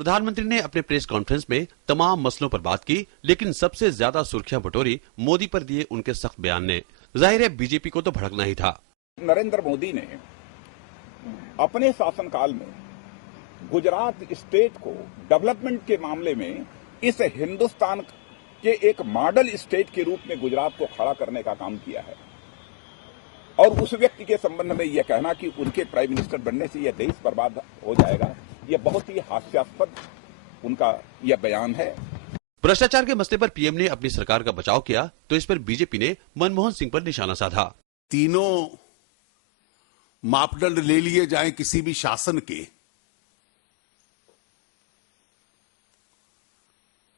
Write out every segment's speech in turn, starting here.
प्रधानमंत्री ने अपने प्रेस कॉन्फ्रेंस में तमाम मसलों पर बात की, लेकिन सबसे ज्यादा सुर्खियां बटोरी मोदी पर दिए उनके सख्त बयान ने। जाहिर है बीजेपी को तो भड़कना ही था। नरेंद्र मोदी ने अपने शासनकाल में गुजरात स्टेट को डेवलपमेंट के मामले में इस हिंदुस्तान के एक मॉडल स्टेट के रूप में गुजरात को खड़ा करने का काम किया है। और उस व्यक्ति के संबंध में यह कहना कि उनके प्राइम मिनिस्टर बनने से यह देश बर्बाद हो जाएगा, यह बहुत ही हास्यास्पद उनका यह बयान है। भ्रष्टाचार के मसले पर पीएम ने अपनी सरकार का बचाव किया तो इस पर बीजेपी ने मनमोहन सिंह पर निशाना साधा। तीनों मापदंड ले लिए जाएं किसी भी शासन के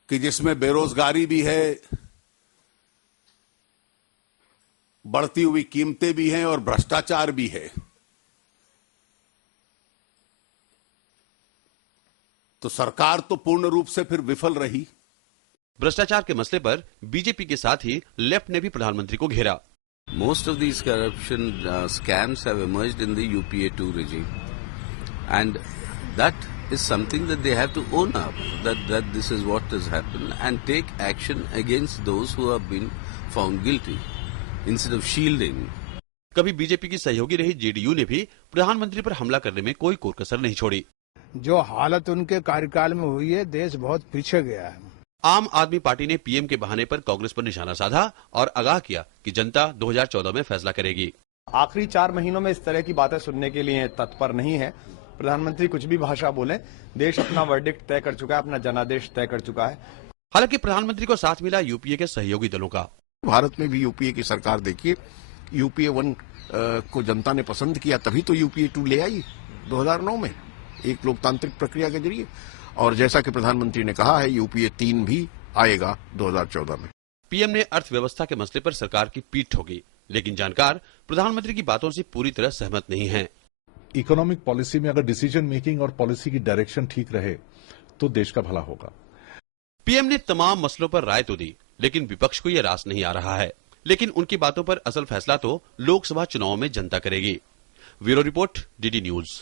कि जिसमें बेरोजगारी भी है, बढ़ती हुई कीमतें भी हैं और भ्रष्टाचार भी है, तो सरकार तो पूर्ण रूप से फिर विफल रही। भ्रष्टाचार के मसले पर बीजेपी के साथ ही लेफ्ट ने भी प्रधानमंत्री को घेरा। Most of these corruption scams have emerged in the UPA2 regime, and that is something that they have to own up, that this is what has happened, and take action against those who have been found guilty, instead of shielding. कभी BJP की सहयोगी रही JDU ने भी प्रधानमंत्री पर हमला करने में कोई कोर कसर नहीं छोड़ी। जो हालत उनके कार्यकाल में हुई है, देश बहुत पीछे गया है। आम आदमी पार्टी ने पीएम के बहाने पर कांग्रेस पर निशाना साधा और आगाह किया कि जनता 2014 में फैसला करेगी। आखिरी 4 महीनों में इस तरह की बातें सुनने के लिए तत्पर नहीं है। प्रधानमंत्री कुछ भी भाषा बोले, देश अपना वर्डिक्ट तय कर चुका है, अपना जनादेश तय कर चुका है। हालांकि प्रधानमंत्री को साथ मिला यूपीए के सहयोगी दलों का। भारत में भी यूपीए की सरकार देखिए, यूपीए 1 को जनता ने पसंद किया, तभी तो यूपीए 2 ले आई 2009 में एक लोकतांत्रिक प्रक्रिया के जरिए। और जैसा कि प्रधानमंत्री ने कहा है, यूपीए 3 भी आएगा 2014 में। पीएम ने अर्थव्यवस्था के मसले पर सरकार की पीठ ठोकी, लेकिन जानकार प्रधानमंत्री की बातों से पूरी तरह सहमत नहीं हैं। इकोनॉमिक पॉलिसी में अगर डिसीजन मेकिंग और पॉलिसी की डायरेक्शन ठीक रहे तो देश का भला होगा। पीएम ने तमाम मसलों पर राय तो दी, लेकिन विपक्ष को यह रास नहीं आ रहा है। लेकिन उनकी बातों पर असल फैसला तो लोकसभा चुनाव में जनता करेगी। Bureau report, DD news.